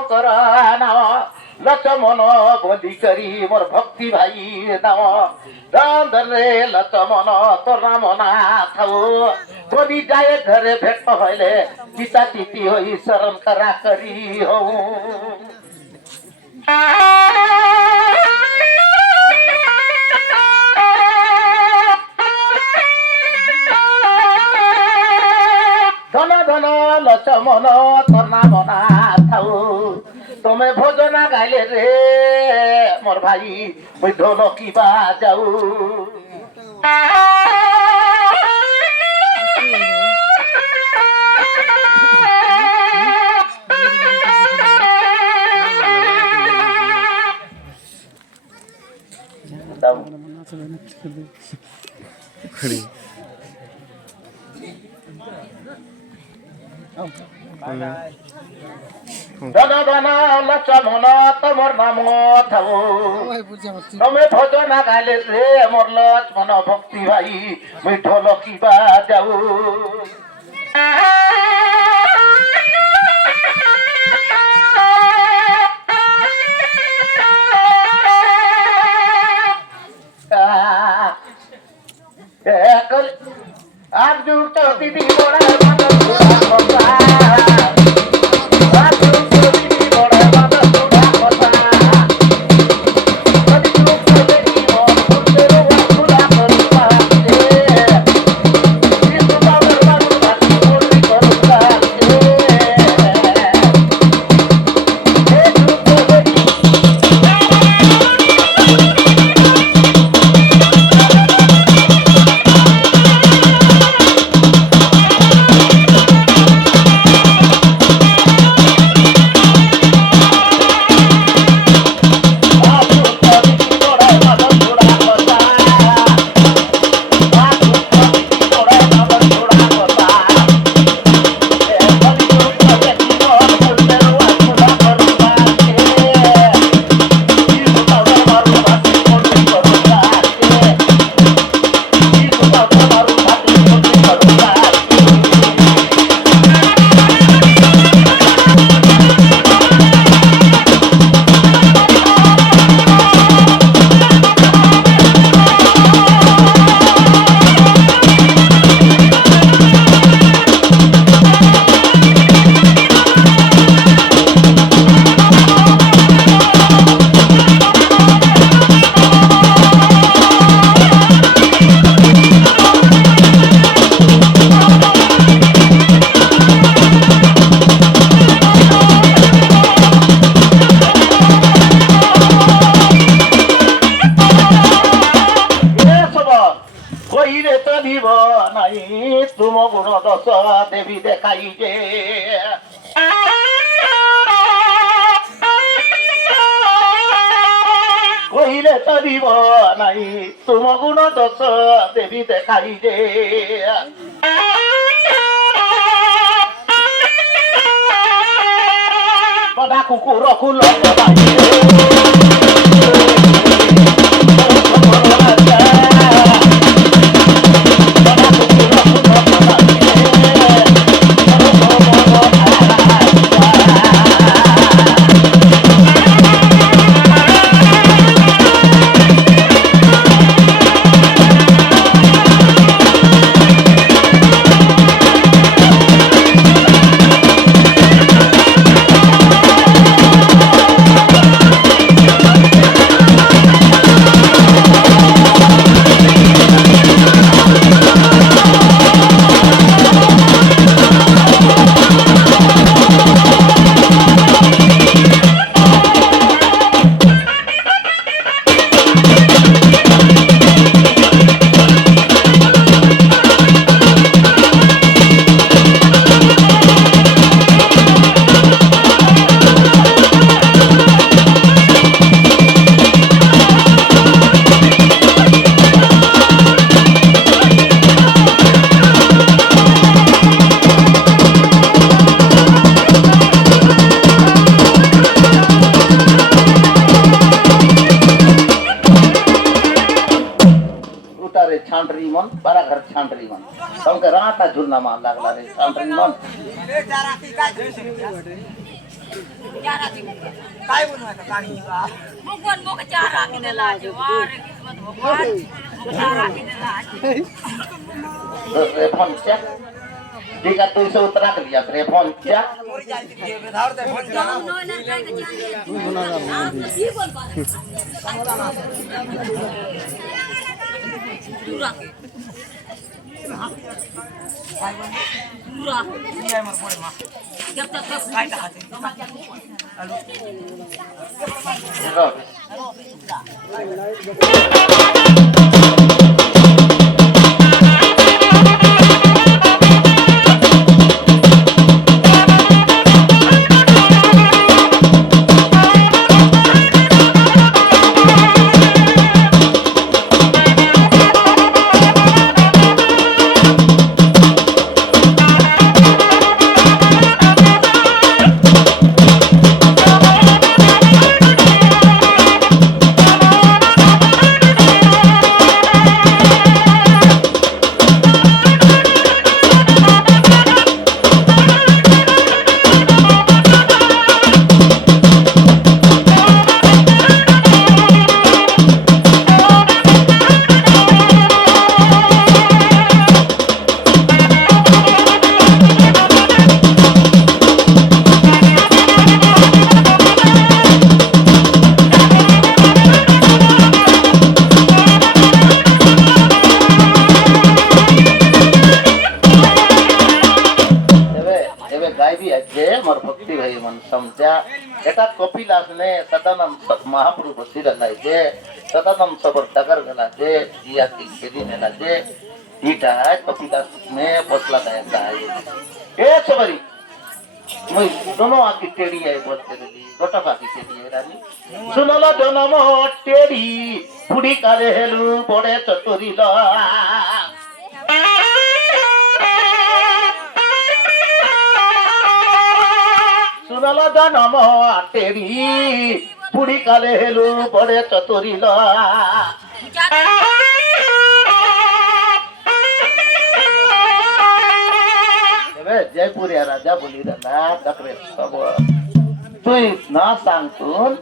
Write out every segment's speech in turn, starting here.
শঙ্কর নাম লচমন বলি করি মোর ভক্তি ভাই নাম ধরে লচমন তোর নাম না থাও যদি যায় ঘরে ভেট হইলে চিতা চিতি হই শরণ করা করি হও ধন ধন লচমন তোর নাম না থাও তুমি ভোজনা গাইলে রে মোর ভাই মুই ঢোল কিবা যাও ধন ধন লচমন তোমার নাম থাও তুমি ভজনা গাইলে রে মোর লক্ষ্মণ ভক্তি ভাই মুই ঢোল কিবা যাও আজ যুগ তো দিদি বড় তুম গুণ দশ দেবী দেখাই যে কহিলে তো দিব নাই তুম গুণ দশ দেবী দেখাই যে বদা কুকুর কুল छांडरी मन बड़ा घर छांडरी मन सबके राता झुलना मान लागला रे छांडरी मन काय बनवायचं काढी का रेफॉनच्या ठीक आहे तू सोबत राखली या रेफॉनच्या भक्ति भाई मन समझा एटा कपिलास ने सदानंद महाप्रभु बसी रहला जे सदानंद सबर टगर गला जे जिया की खेती नेला जे ईटा कपिलास में बसला दायता है ए सबरी मैं दोनों आकी टेड़ी है बोलते रही गोटा बाकी टेड़ी है रानी सुनला दोनों मो टेड़ी बुढ़ी काले हेलु बड़े चतुरी ला सुनला जनम टेरी बुढ़ी काले हेलु बड़े चतुरी ला जयपुरिया राजा बोली रहा तकरे सब तू ना सांगतून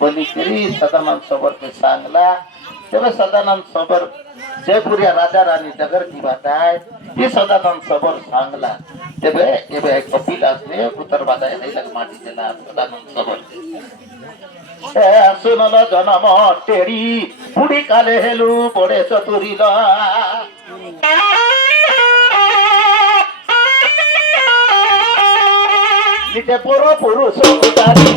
बोली करी सदानंद सबर पे सांगला तेरे सदानंद सबर जयपुरिया राजा रानी डगर की बात है ये सदानंद सबर सांगला तेरे ये कपिलास ने उत्तर बाधा है लग माटी देना सदानंद सबर सुनल जनम टेरी बुढ़ी काले हेलु बड़े चतुरी ला निते पुरो पुरुष उतारी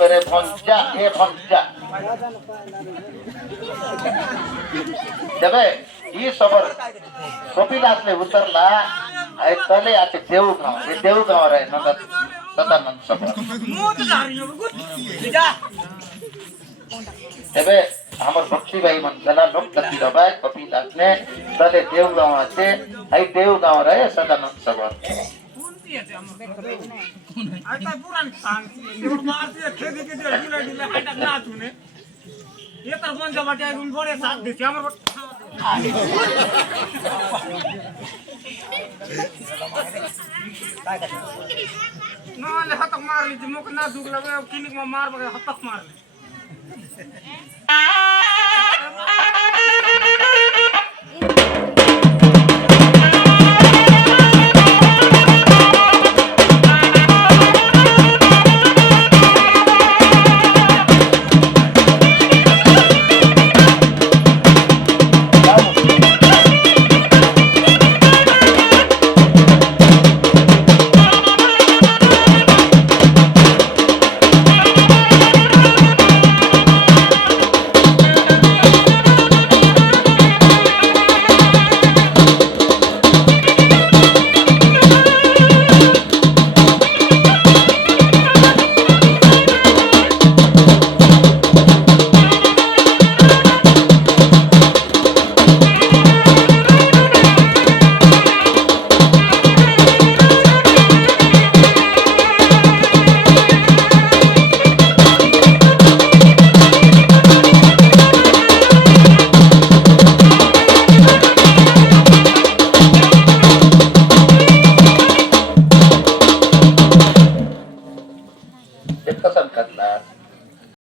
मेरे फोनचा हे फोनचा ही सबर कपिलास ने उतरला तले आते देवगाव हे देवगाव आहे नंतर सदानंद सबर तेबे আমার ভক্তিভাই মন গলা লোক লতি রবায় কপি লাগনে তাহলে দেওগাঁও আছে এই দেওগাঁও রে সদানন্দ সবার आता पुराण सांग एवढं मारते खेदी के दिला दिला हाटा ना तूने ये तर कोणच्या वाटे ऐकून बरे साथ देते आम्हाला नाले हातक मारली ती मुख ना दुखला क्लिनिक मा मार बघा हातक मारली